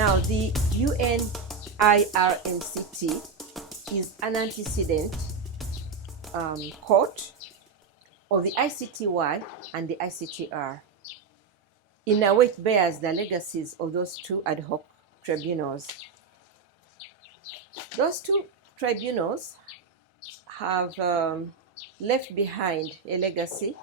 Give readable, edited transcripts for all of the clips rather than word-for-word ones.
Now, the UN IRMCT is an antecedent court of the ICTY and the ICTR. In a way, it bears the legacies of those two ad hoc tribunals. Those two tribunals have left behind a legacy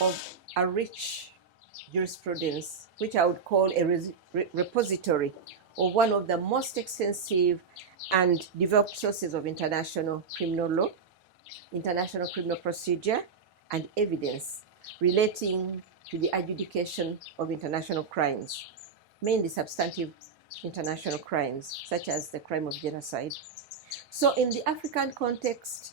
of a rich jurisprudence, which I would call a repository of one of the most extensive and developed sources of international criminal law, international criminal procedure, and evidence relating to the adjudication of international crimes, mainly substantive international crimes, such as the crime of genocide. So in the African context,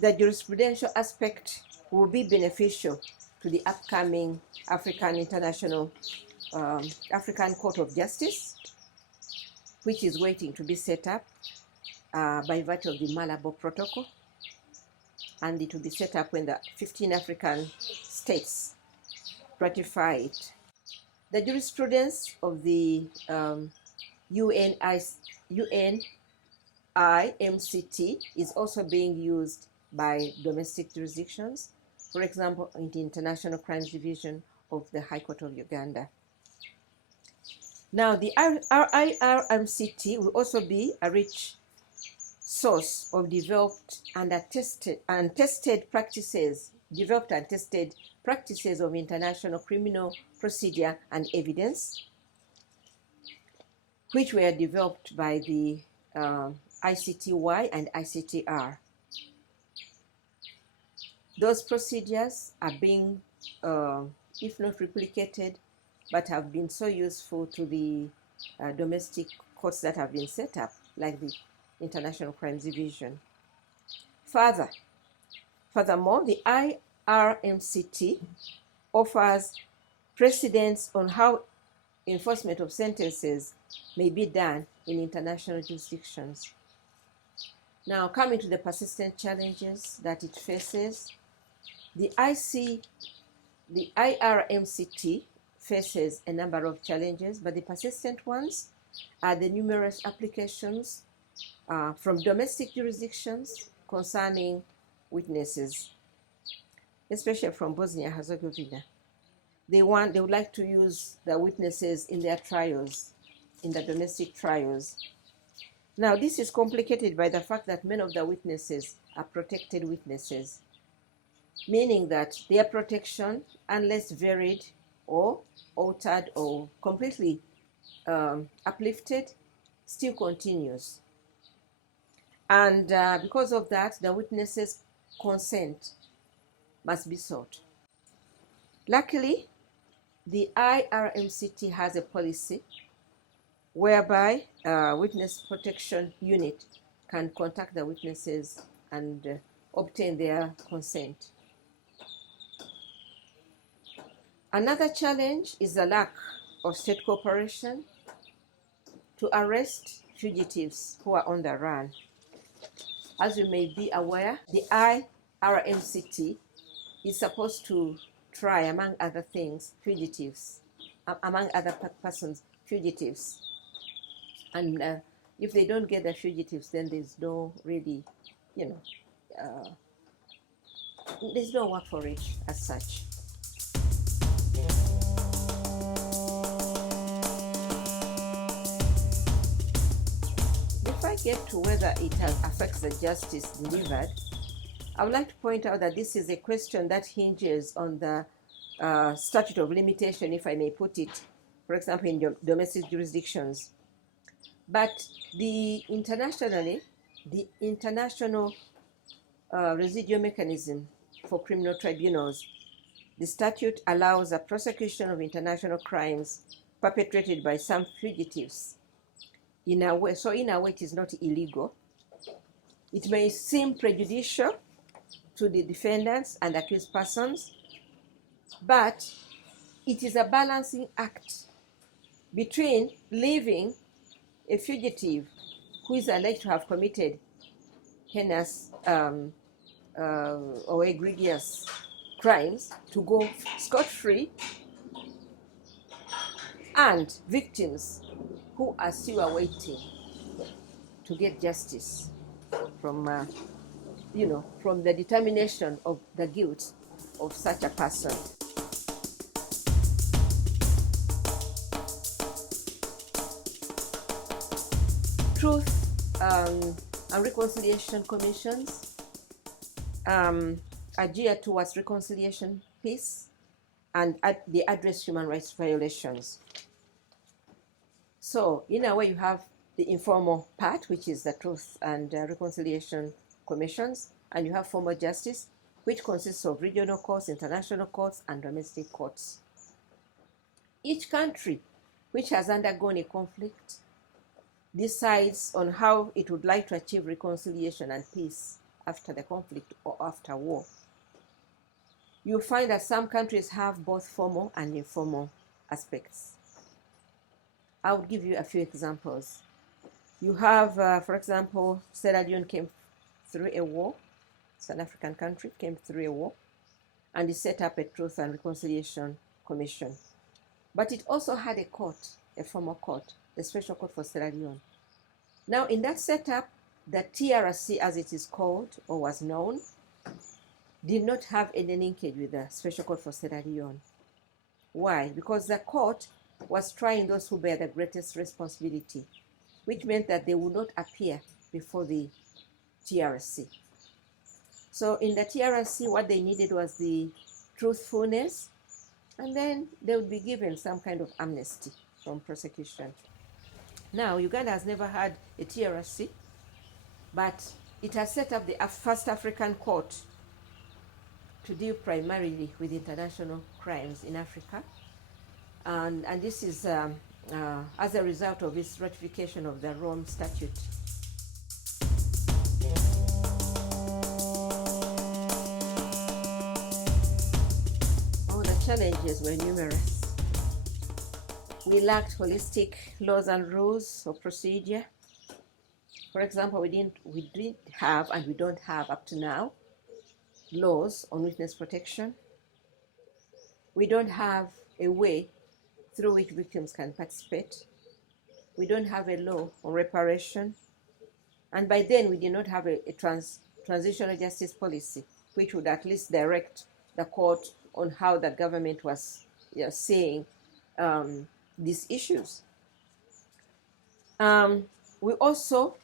the jurisprudential aspect will be beneficial to the upcoming African Court of Justice, which is waiting to be set up by virtue of the Malabo Protocol, and it will be set up when the 15 African states ratify it. The jurisprudence of the UNIMCT is also being used by domestic jurisdictions, for example, in the International Crimes Division of the High Court of Uganda. Now, the IRMCT will also be a rich source of developed and tested practices of international criminal procedure and evidence, which were developed by the ICTY and ICTR. Those procedures are being, if not replicated, but have been so useful to the domestic courts that have been set up, like the International Crimes Division. Furthermore, the IRMCT offers precedents on how enforcement of sentences may be done in international jurisdictions. Now, coming to the persistent challenges that it faces, the IRMCT faces a number of challenges, but the persistent ones are the numerous applications from domestic jurisdictions concerning witnesses, especially from Bosnia-Herzegovina. They would like to use the witnesses in their trials, in the domestic trials. Now, this is complicated by the fact that many of the witnesses are protected witnesses, meaning that their protection, unless varied or altered or completely uplifted, still continues. And because of that, the witnesses' consent must be sought. Luckily, the IRMCT has a policy whereby witness protection unit can contact the witnesses and obtain their consent. Another challenge is the lack of state cooperation to arrest fugitives who are on the run. As you may be aware, the IRMCT is supposed to try, among other things, fugitives, among other persons, fugitives. And if they don't get the fugitives, then there's no really, there's no work for it as such. If I get to whether it affects the justice delivered, I would like to point out that this is a question that hinges on the statute of limitation, if I may put it, for example, in domestic jurisdictions. But the international residual mechanism for criminal tribunals, the statute allows a prosecution of international crimes perpetrated by some fugitives in a way. So in a way, it is not illegal. It may seem prejudicial to the defendants and accused persons, but it is a balancing act between leaving a fugitive who is alleged to have committed heinous or egregious crimes to go scot-free, and victims who are still awaiting to get justice from, from the determination of the guilt of such a person. Truth and reconciliation commissions are geared towards reconciliation, peace, and they address human rights violations. So in a way, you have the informal part, which is the truth and reconciliation commissions, and you have formal justice, which consists of regional courts, international courts, and domestic courts. Each country which has undergone a conflict decides on how it would like to achieve reconciliation and peace after the conflict or after war. You'll find that some countries have both formal and informal aspects. I will give you a few examples. You have, for example, Sierra Leone came through a war. It's an African country, came through a war, and it set up a Truth and Reconciliation Commission. But it also had a court, a formal court, the Special Court for Sierra Leone. Now, in that setup, the TRC, as it is called or was known, did not have any linkage with the Special Court for Sierra Leone. Why? Because the court was trying those who bear the greatest responsibility, which meant that they would not appear before the TRC. So in the TRC, what they needed was the truthfulness, and then they would be given some kind of amnesty from prosecution. Now, Uganda has never had a TRC, but it has set up the first African court to deal primarily with international crimes in Africa. And this is as a result of its ratification of the Rome Statute. Oh, the challenges were numerous. We lacked holistic laws and rules of procedure. For example, we didn't have, and we don't have up to now, laws on witness protection. We don't have a way through which victims can participate. We don't have a law on reparation. And by then, we did not have a transitional justice policy, which would at least direct the court on how the government was seeing these issues. We also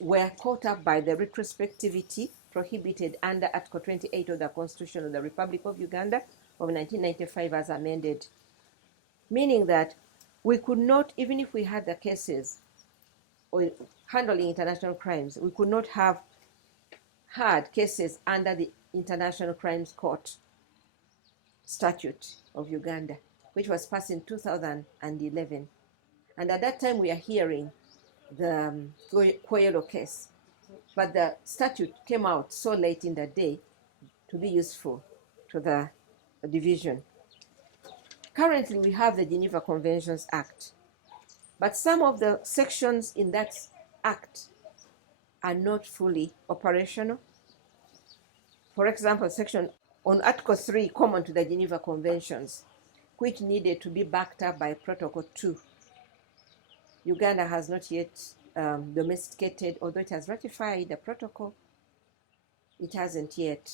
were caught up by the retrospectivity prohibited under Article 28 of the Constitution of the Republic of Uganda of 1995 as amended, meaning that we could not, even if we had the cases or handling international crimes, we could not have had cases under the International Crimes Court Statute of Uganda, which was passed in 2011. And at that time, we are hearing the Koyelo case. But the statute came out so late in the day to be useful to the division. Currently, we have the Geneva Conventions Act. But some of the sections in that act are not fully operational. For example, section on Article 3, common to the Geneva Conventions, which needed to be backed up by Protocol 2. Uganda has not yet domesticated, although it has ratified the protocol, it hasn't yet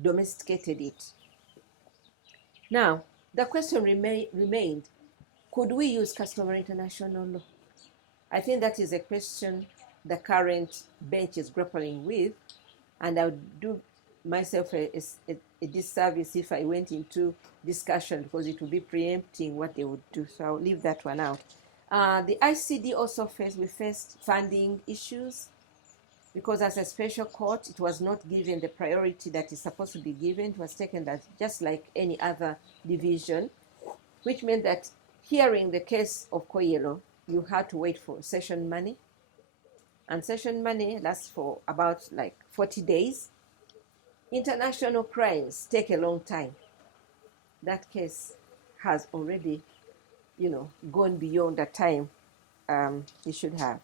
domesticated it. Now, the question remained, could we use customary international law? I think that is a question the current bench is grappling with, and I would do myself a disservice if I went into discussion, because it would be preempting what they would do. So I'll leave that one out. The ICD also faced funding issues, because as a special court, it was not given the priority that is supposed to be given. It was taken as just like any other division, which meant that hearing the case of Koyelo, you had to wait for session money. And session money lasts for about like 40 days. International crimes take a long time. That case has already, gone beyond the time it should have.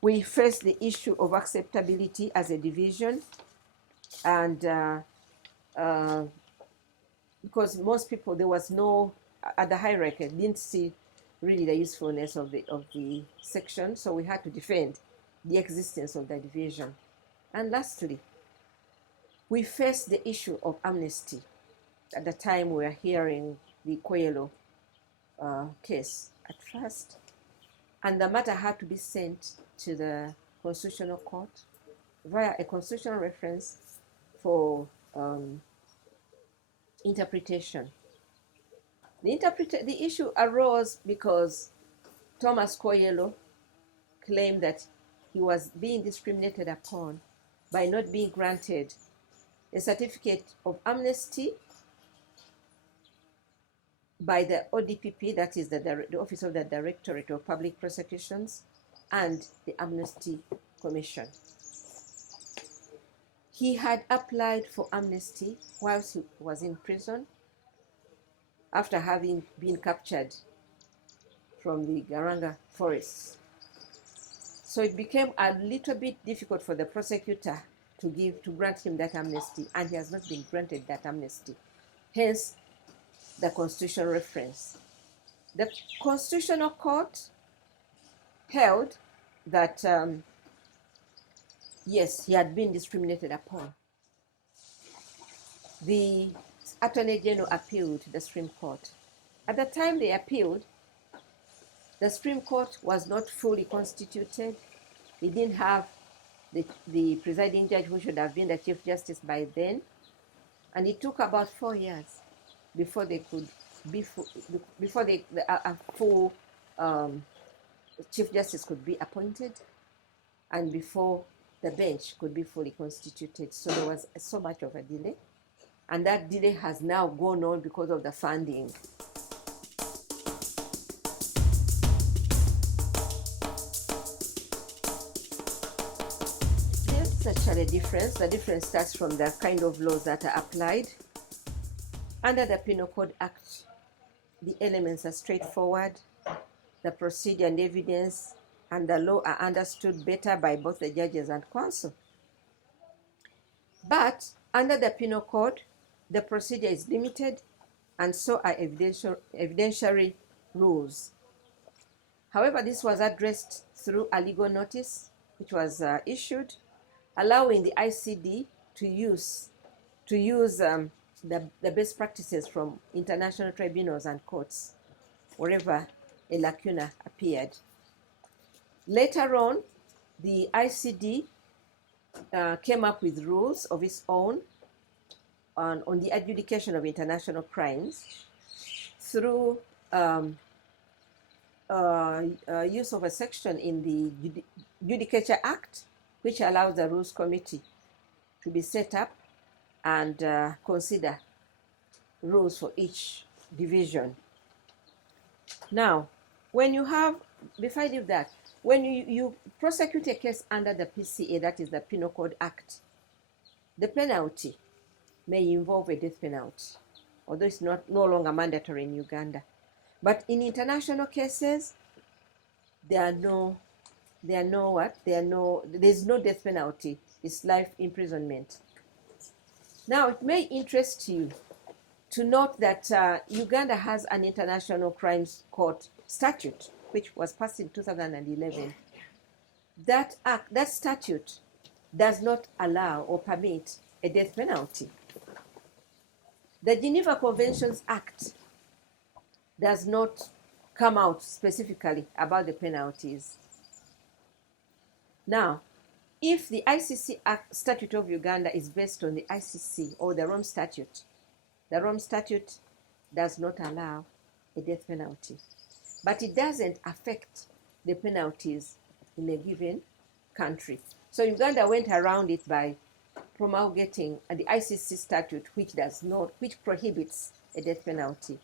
We face the issue of acceptability as a division, and because most people, there was no, at the hierarchy, didn't see really the usefulness of the section, so we had to defend the existence of the division. And lastly, we faced the issue of amnesty. At the time we were hearing the Koyelo case at first, and the matter had to be sent to the Constitutional Court via a constitutional reference for interpretation. The issue arose because Thomas Koyelo claimed that he was being discriminated upon by not being granted a certificate of amnesty by the ODPP, that is the Office of the Directorate of Public Prosecutions, and the Amnesty Commission. He had applied for amnesty whilst he was in prison after having been captured from the Garanga forests. So it became a little bit difficult for the prosecutor to grant him that amnesty, and he has not been granted that amnesty. Hence, the constitutional reference. The Constitutional Court held that, yes, he had been discriminated upon. The Attorney General appealed to the Supreme Court. At the time they appealed, the Supreme Court was not fully constituted. It didn't have the presiding judge, who should have been the Chief Justice by then. And it took about 4 years before they could be a full Chief Justice could be appointed, and before the bench could be fully constituted. So there was so much of a delay, and that delay has now gone on because of the funding. There's actually a difference. The difference starts from the kind of laws that are applied. Under the Penal Code Act, the elements are straightforward. The procedure and evidence and the law are understood better by both the judges and counsel. But under the Penal Code, the procedure is limited, and so are evidentiary rules. However, this was addressed through a legal notice which was issued, allowing the ICD to use the best practices from international tribunals and courts wherever a lacuna appeared. Later on, the ICD came up with rules of its own on the adjudication of international crimes through use of a section in the Judicial Act, which allows the Rules Committee to be set up and consider rules for each division. Now, before I leave that, when you prosecute a case under the PCA, that is the Penal Code Act, the penalty may involve a death penalty, although it's no longer mandatory in Uganda. But in international cases, there's no death penalty. It's life imprisonment. Now, it may interest you to note that Uganda has an International Crimes Court statute, which was passed in 2011. That statute does not allow or permit a death penalty. The Geneva Conventions Act does not come out specifically about the penalties. Now, if the ICC Statute of Uganda is based on the ICC or the Rome Statute does not allow a death penalty. But it doesn't affect the penalties in a given country. So Uganda went around it by promulgating the ICC statute, which prohibits a death penalty.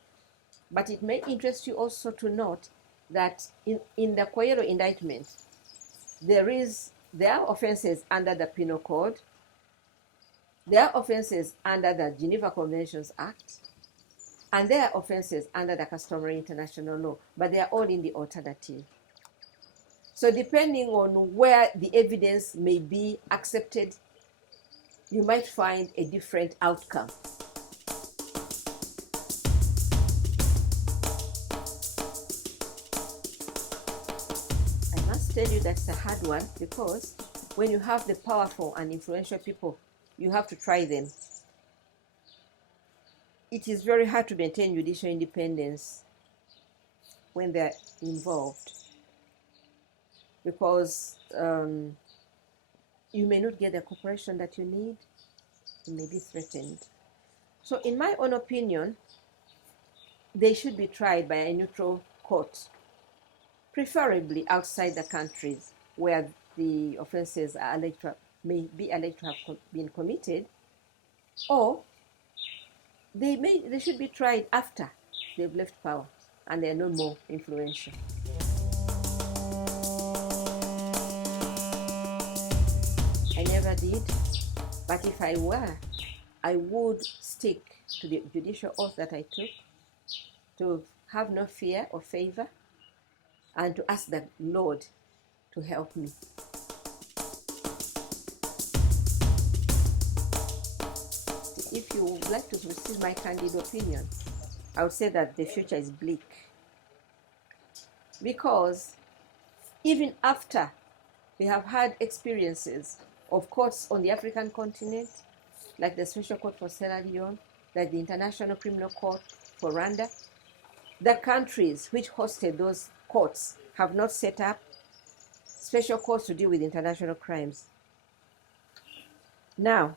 But it may interest you also to note that in the Koyelo indictment, there are offenses under the Penal Code, there are offenses under the Geneva Conventions Act, and there are offenses under the customary international law, but they are all in the alternative. So depending on where the evidence may be accepted, you might find a different outcome. must tell you that's a hard one, because when you have the powerful and influential people, you have to try them. It is very hard to maintain judicial independence when they're involved, because you may not get the cooperation that you need. You may be threatened. So in my own opinion, they should be tried by a neutral court, preferably outside the countries where the offenses are may be alleged to have been committed, or they should be tried after they've left power and they're no more influential. I never did, but if I were, I would stick to the judicial oath that I took, to have no fear or favor, and to ask the Lord to help me. If you would like to receive my candid opinion, I would say that the future is bleak. Because even after we have had experiences of courts on the African continent, like the Special Court for Sierra Leone, like the International Criminal Court for Rwanda, the countries which hosted those courts have not set up special courts to deal with international crimes. Now,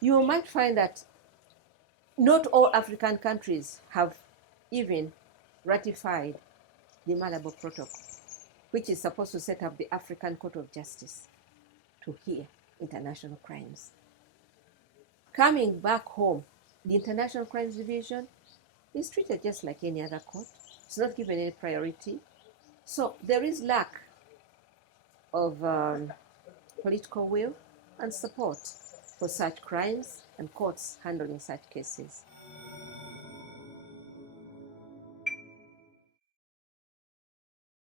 you might find that not all African countries have even ratified the Malabo Protocol, which is supposed to set up the African Court of Justice to hear international crimes. Coming back home, the International Crimes Division is treated just like any other court. It's not given any priority. So there is lack of political will and support for such crimes and courts handling such cases.